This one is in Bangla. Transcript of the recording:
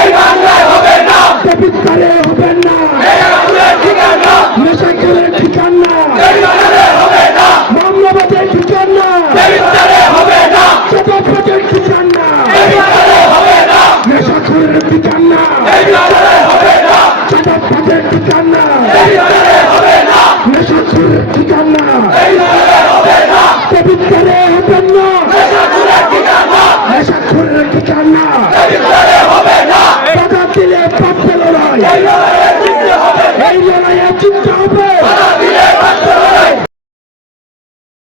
এই বাংলায় হবে না, দেবিদ্বারে হবে না, নেশাখোরের ঠিকানা, হবে না, মামলাবাদের ঠিকানা, হবে না, চাঁদাবাজের ঠিকানা, হবে না, নেশাখোরের ঠিকানা, হবে না, চাঁদাবাজের ঠিকানা, হবে না, নেশাখোরের ঠিকানা। হবে